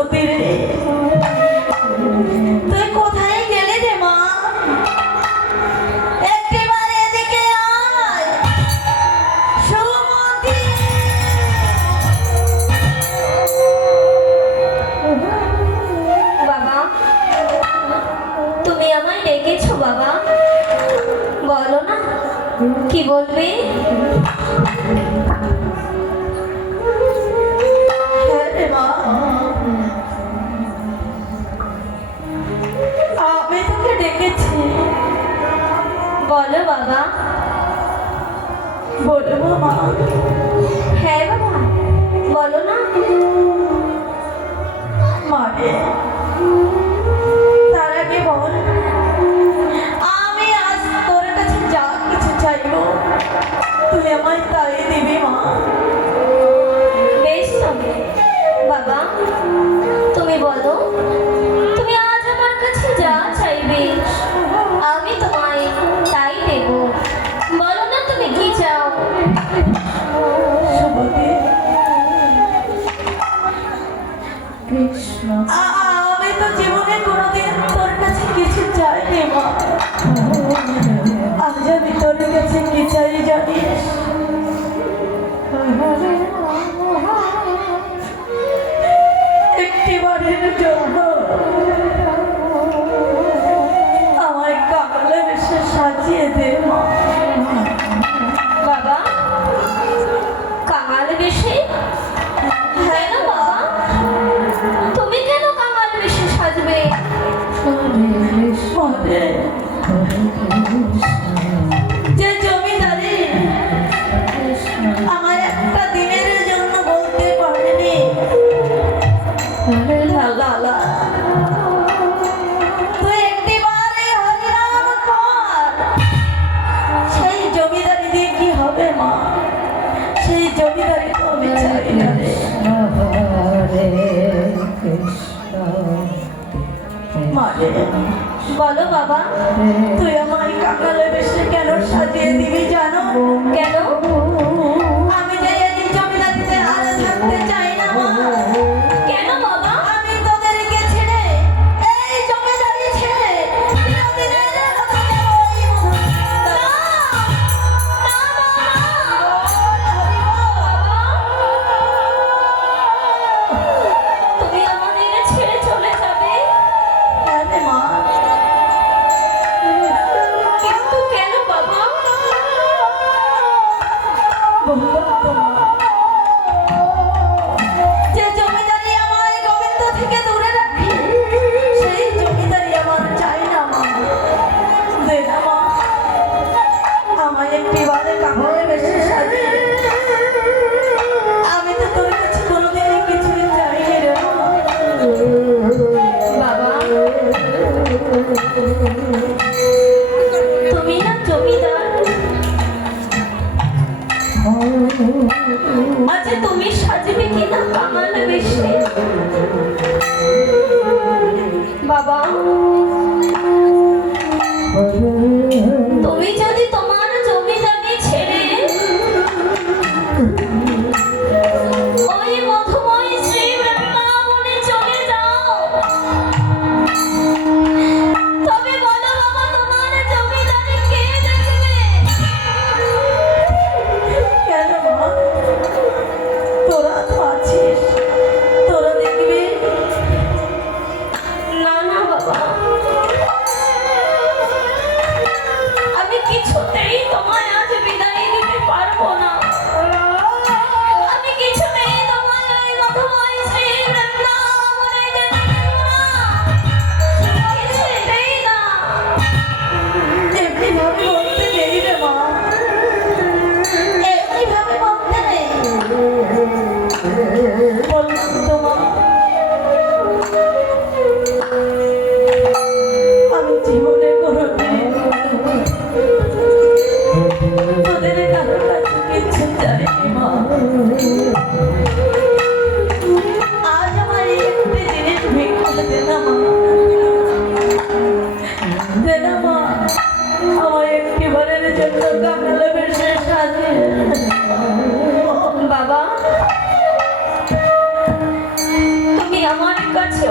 অনুমতি রে বলো বাবা হ্যাঁ। তুই আমার কাকালে বেশি কেন সাজিয়ে দিবি জানো? কেন? আমার একটি বারের জন্য কামলা বেশে সাজে বাবা তুমি আমার কাছে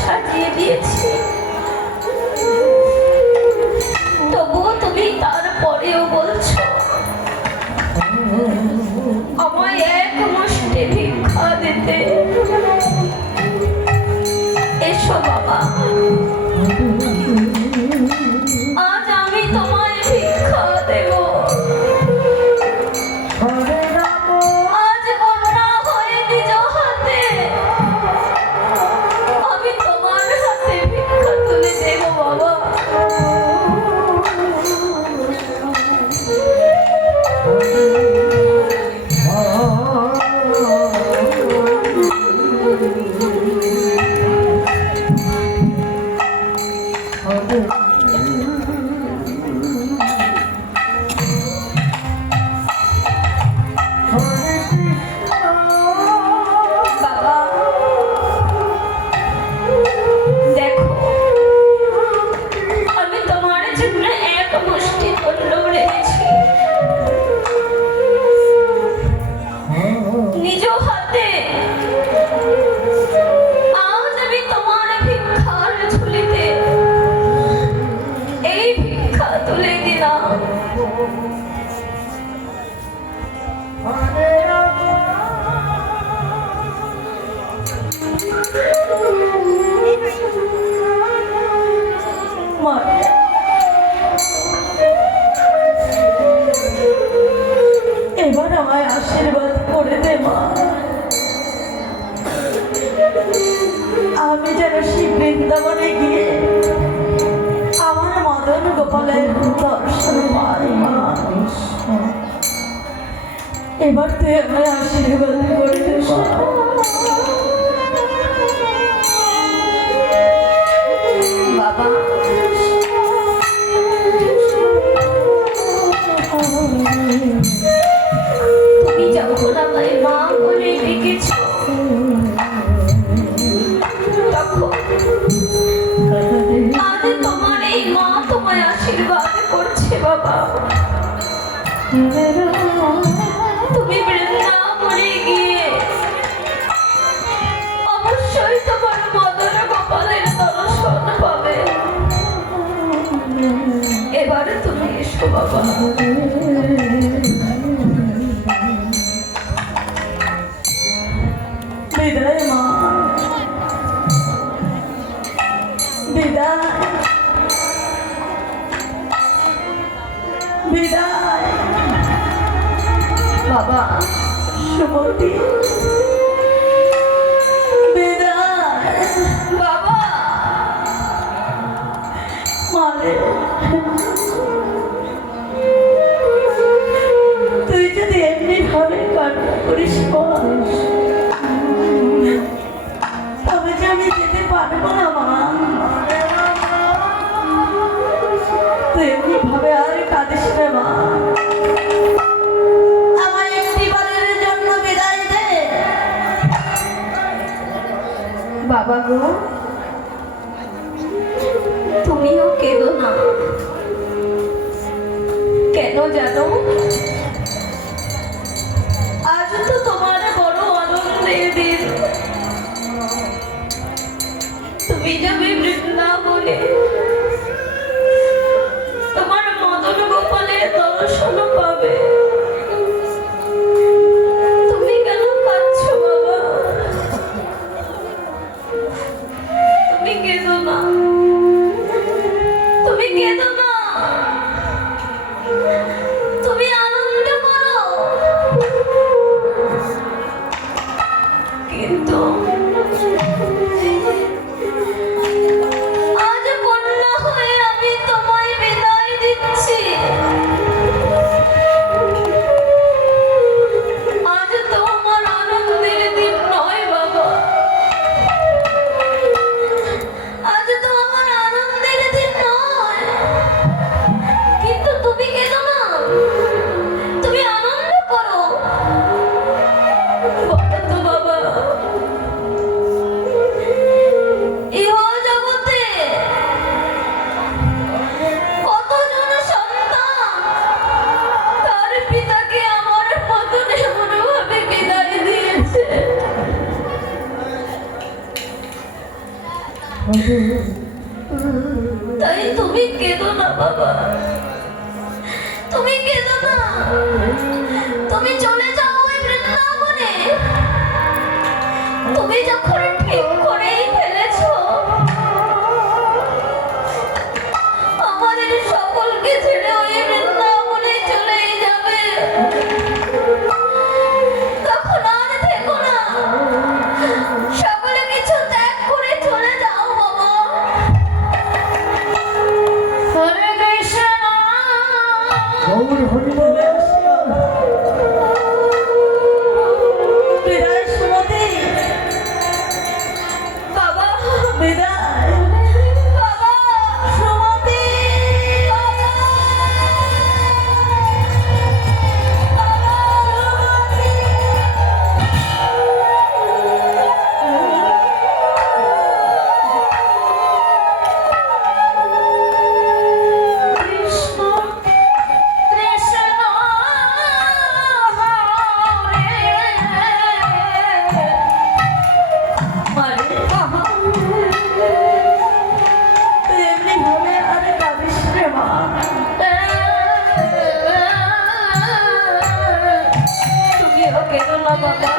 সাজিয়ে দিয়েছি। তবুও তুমি তারপরেও বল এবার আশীর্বাদ করতে বাবা। তুমি যখন মা বলে তোমার এই মা আশীর্বাদ করছে বাবা। তুমি বৃন্দা করে এবারে তুমি এসো বাবা। বিদায় মা বাবা সুমতি বাবা। মারে। তুই যদি এমনি ভাবে কান্না করিস 人間そ。 겨울이 허리는 বাবা